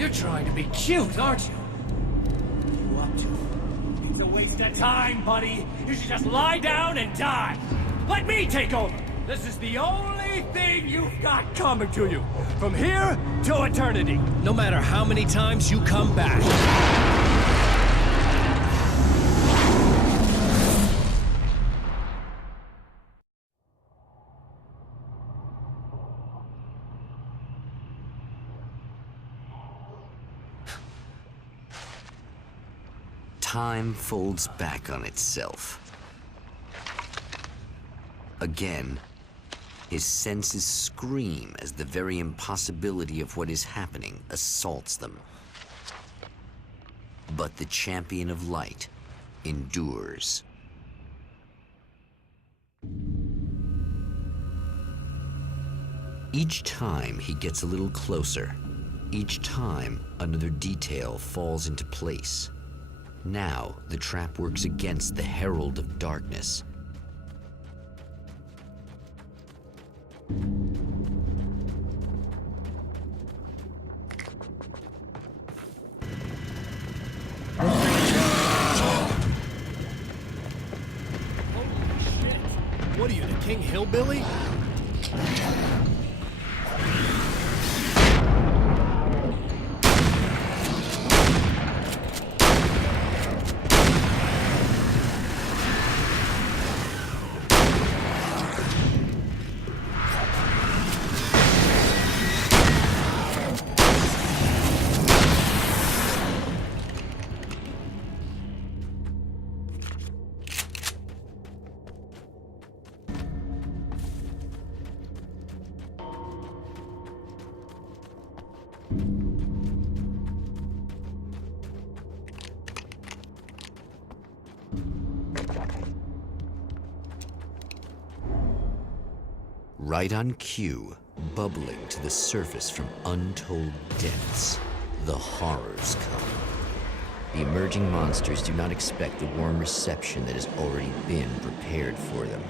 You're trying to be cute, aren't you? What are you up to? It's a waste of time, buddy. You should just lie down and die. Let me take over. This is the only thing you've got coming to you. From here to eternity. No matter how many times you come back. Time folds back on itself. Again, his senses scream as the very impossibility of what is happening assaults them. But the champion of light endures. Each time he gets a little closer. Each time another detail falls into place. Now, the trap works against the Herald of Darkness. Holy shit. What are you, the King Hillbilly? Right on cue, bubbling to the surface from untold depths, the horrors come. The emerging monsters do not expect the warm reception that has already been prepared for them.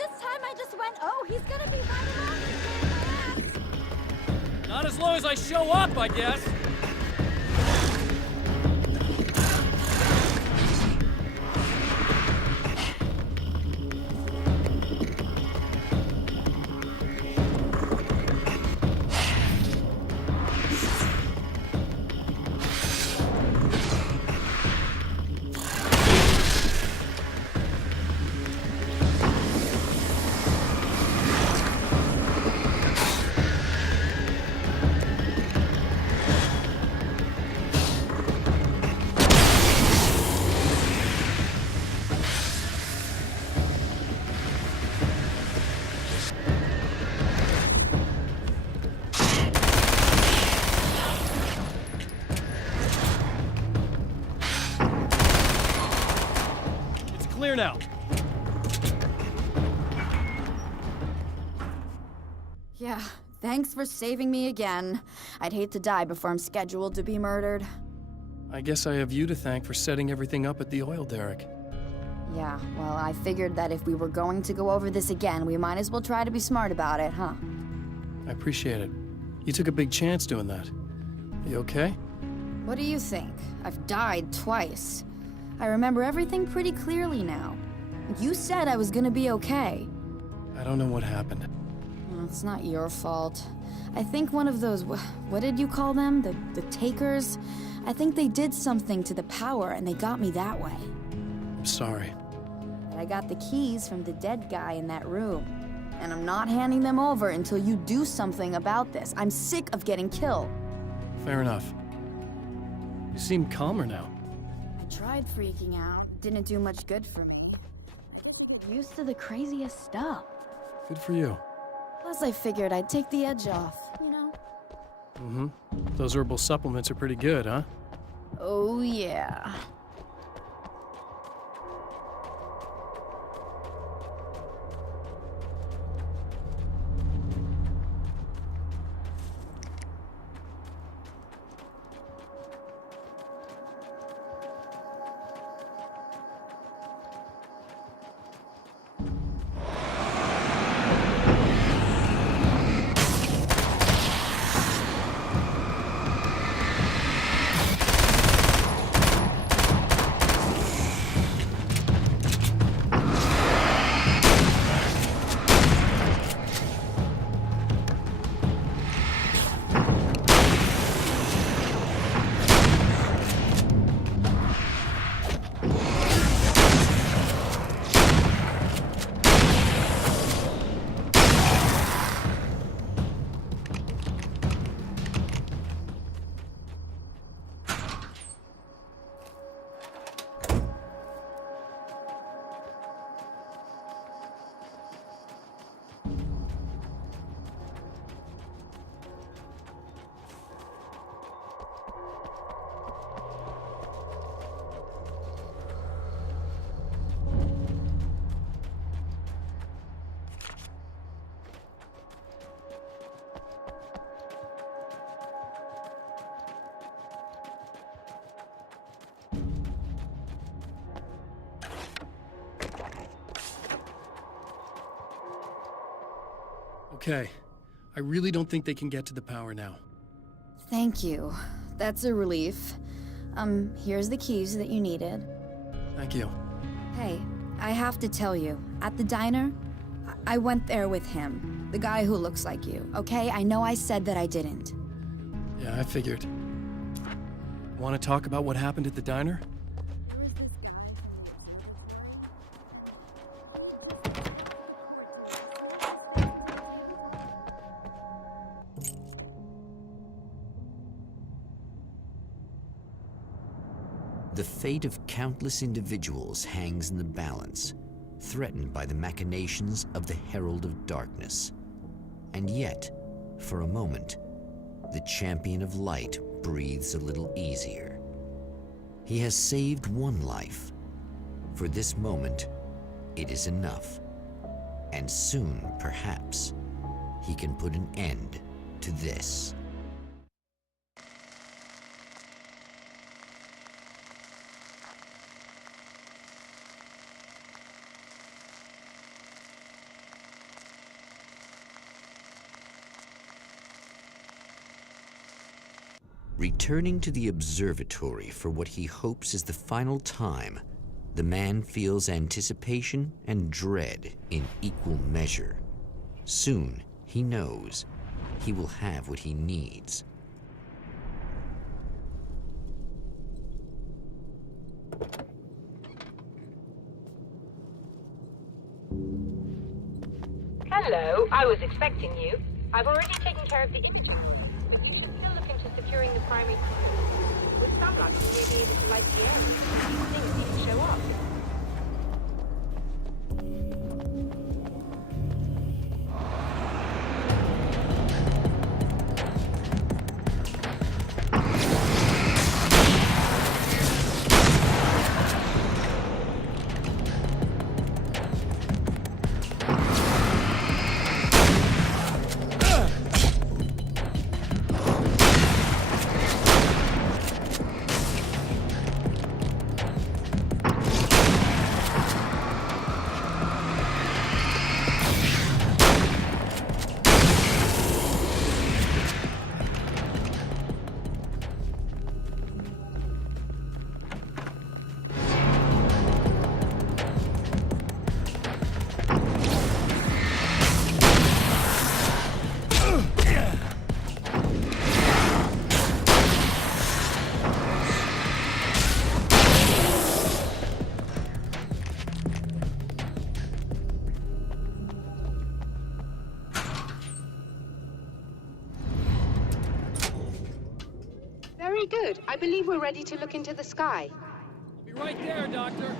this time I just went, oh, he's gonna be right around me kicking my ass. Not as long as I show up, I guess. Clear now. Yeah, thanks for saving me again. I'd hate to die before I'm scheduled to be murdered. I guess I have you to thank for setting everything up at the oil derrick. Yeah, well, I figured that if we were going to go over this again, we might as well try to be smart about it, huh? I appreciate it. You took a big chance doing that. You okay? What do you think? I've died twice. I remember everything pretty clearly now. You said I was gonna be okay. I don't know what happened. Well, it's not your fault. I think one of those, what did you call them? The takers? I think they did something to the power and they got me that way. I'm sorry. But I got the keys from the dead guy in that room. And I'm not handing them over until you do something about this. I'm sick of getting killed. Fair enough. You seem calmer now. I tried freaking out. Didn't do much good for me. I get used to the craziest stuff. Good for you. Plus, I figured I'd take the edge off, you know? Mm-hmm. Those herbal supplements are pretty good, huh? Oh, yeah. Okay. I really don't think they can get to the power now. Thank you. That's a relief. Here's the keys that you needed. Thank you. Hey, I have to tell you, at the diner, I went there with him. The guy who looks like you, okay? I know I said that I didn't. Yeah, I figured. Want to talk about what happened at the diner? The fate of countless individuals hangs in the balance, threatened by the machinations of the Herald of Darkness. And yet, for a moment, the Champion of Light breathes a little easier. He has saved one life. For this moment, it is enough. And soon, perhaps, he can put an end to this. Returning to the observatory for what he hopes is the final time, the man feels anticipation and dread in equal measure. Soon, he knows, he will have what he needs. Hello, I was expecting you. I've already taken care of the imaging. You should still look into securing the primary. With some luck, you may be able to light the air. Things need to show up. Very good. I believe we're ready to look into the sky. Be right there, Doctor.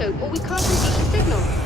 telescope, or we can't receive the signal.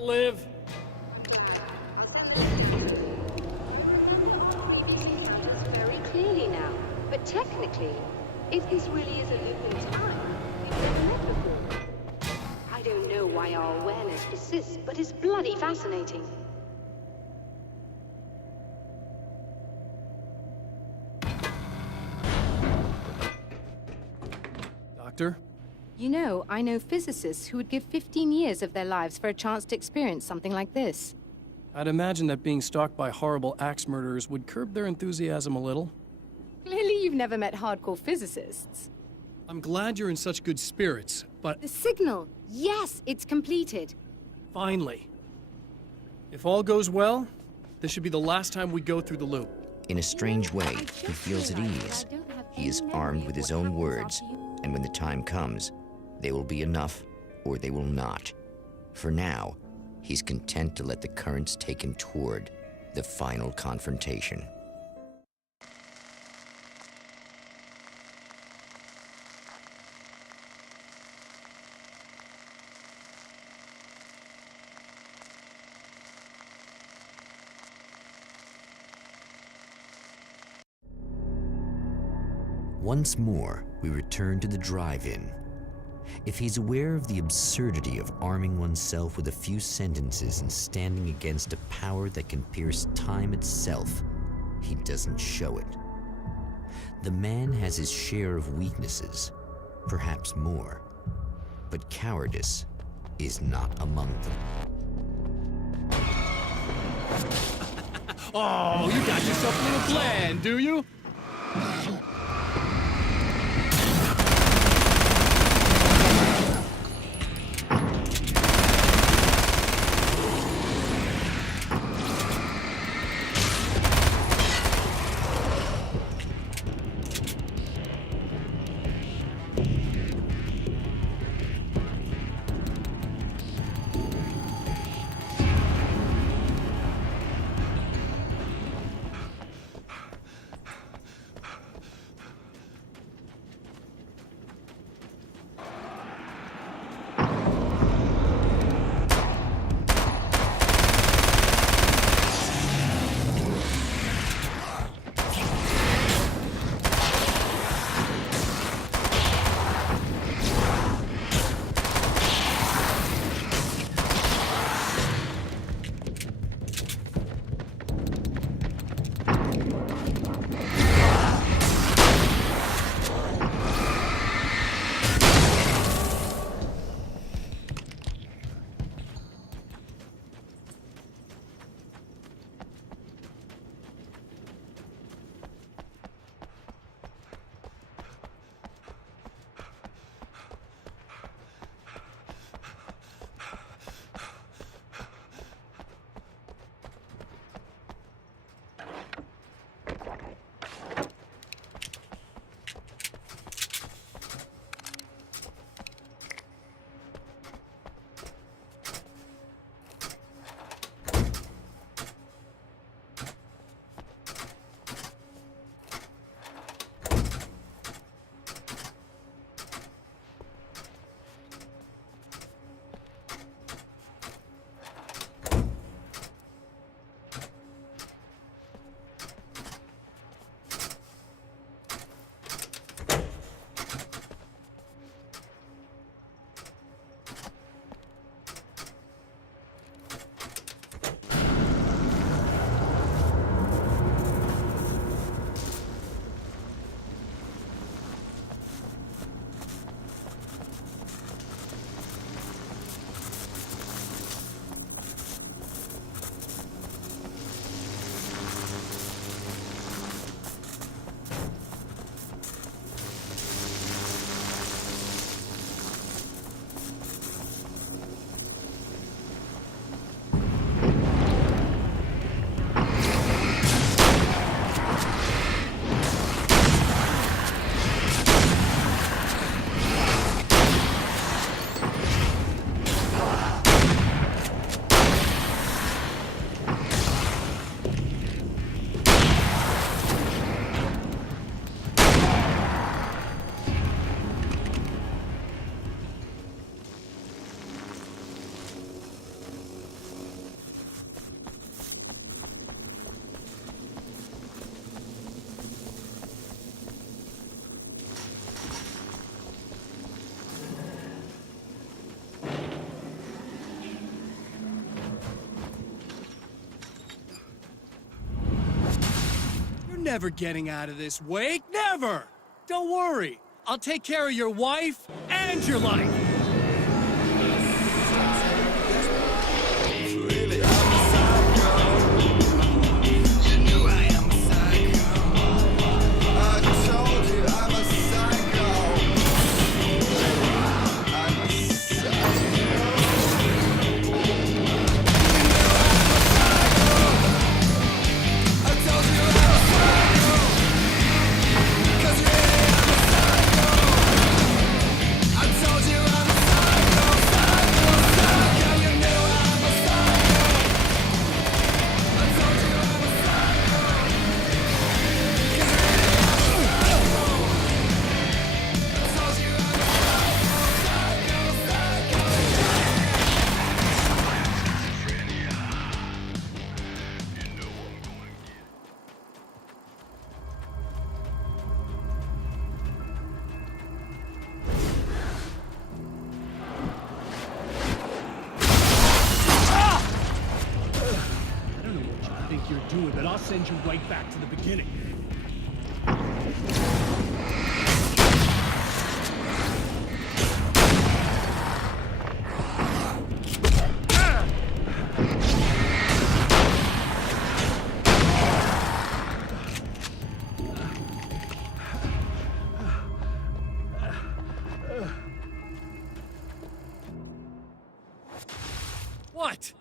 Live. Very clearly now, but technically, if this really is a loop in time, we've never met before. I don't know why our awareness persists, but it's bloody fascinating. Doctor? You know, I know physicists who would give 15 years of their lives for a chance to experience something like this. I'd imagine that being stalked by horrible axe murderers would curb their enthusiasm a little. Clearly you've never met hardcore physicists. I'm glad you're in such good spirits, but The signal! Yes, it's completed. finally. If all goes well, this should be the last time we go through the loop. In a strange way, he feels at ease. He is armed with his own words, and when the time comes, they will be enough, or they will not. For now, he's content to let the currents take him toward the final confrontation. Once more, we return to the drive-in. If he's aware of the absurdity of arming oneself with a few sentences and standing against a power that can pierce time itself, he doesn't show it. The man has his share of weaknesses, perhaps more, but cowardice is not among them. Oh, you got yourself a little plan, do you? never getting out of this, Wake. Never! Don't worry. I'll take care of your wife and your life. You're doing, but I'll send you right back to the beginning. What?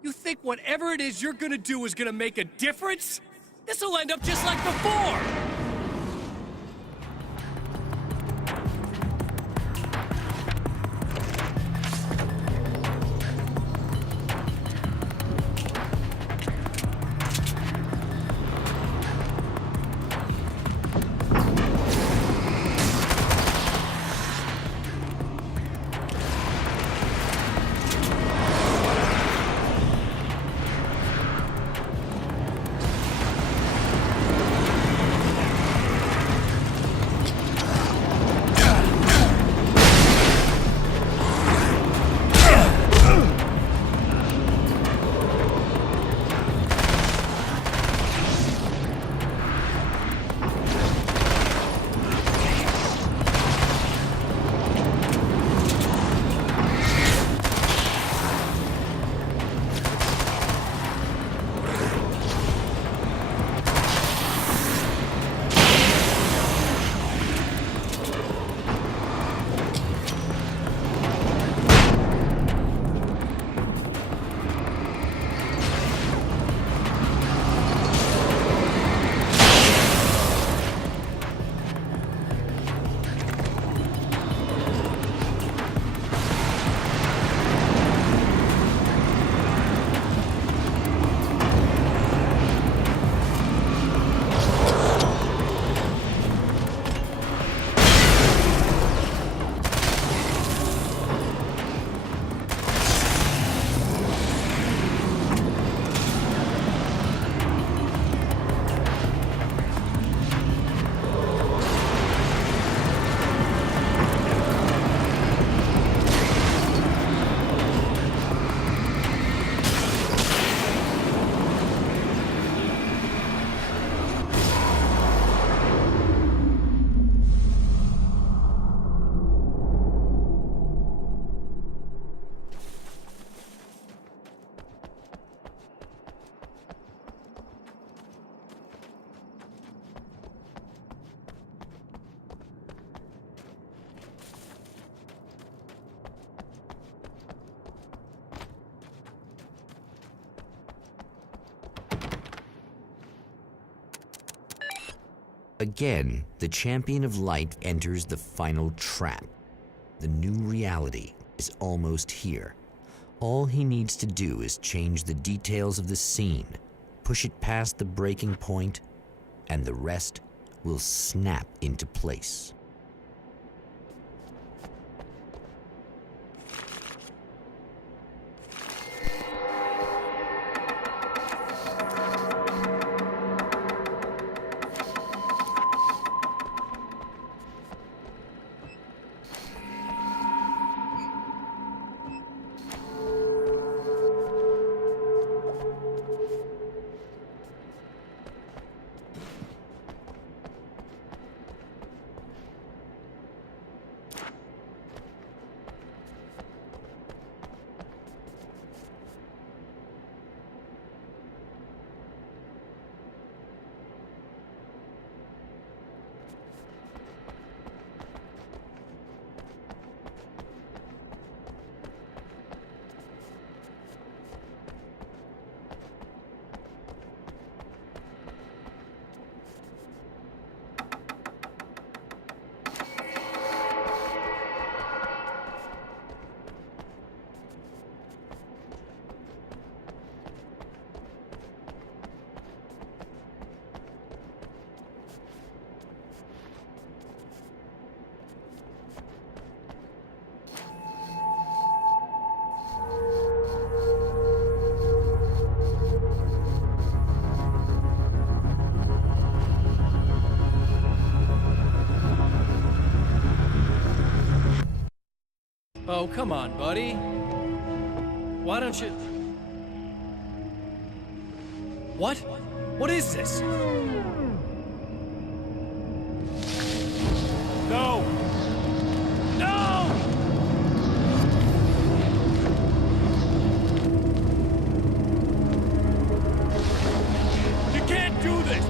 You think whatever it is you're gonna do is gonna make a difference? This'll end up just like before! Again, the champion of light enters the final trap. The new reality is almost here. All he needs to do is change the details of the scene, push it past the breaking point, and the rest will snap into place. Oh, come on, buddy. Why don't you... What? What is this? No! No! You can't do this!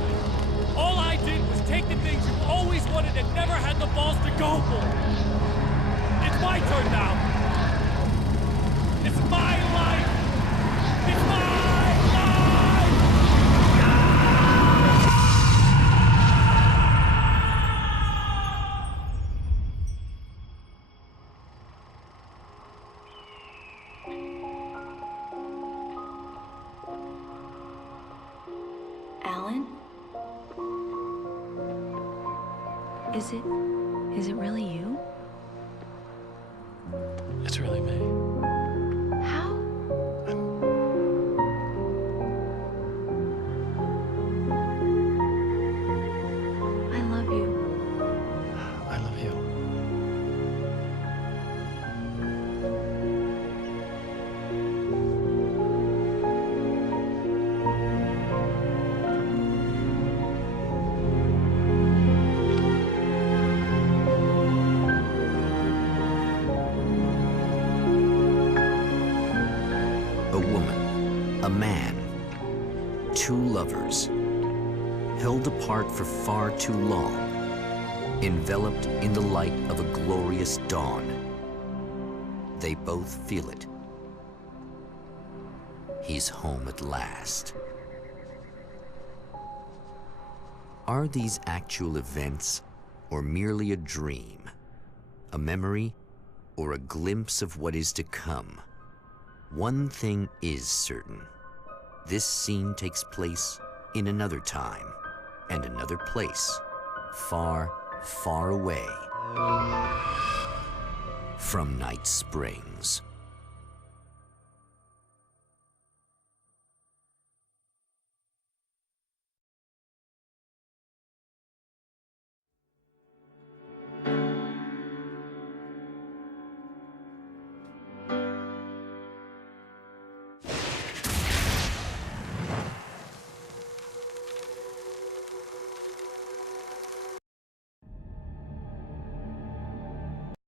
All I did was take the things you always wanted and never had the balls to go for! It's my turn now! It's my life! It's my life! Alan? Is it really you? It's really me. How? I love you. I love you. A woman, a man, two lovers, held apart for far too long, enveloped in the light of a glorious dawn. They both feel it. He's home at last. Are these actual events, or merely a dream? A memory, or a glimpse of what is to come? One thing is certain. This scene takes place in another time and another place, far, far away from Night Springs.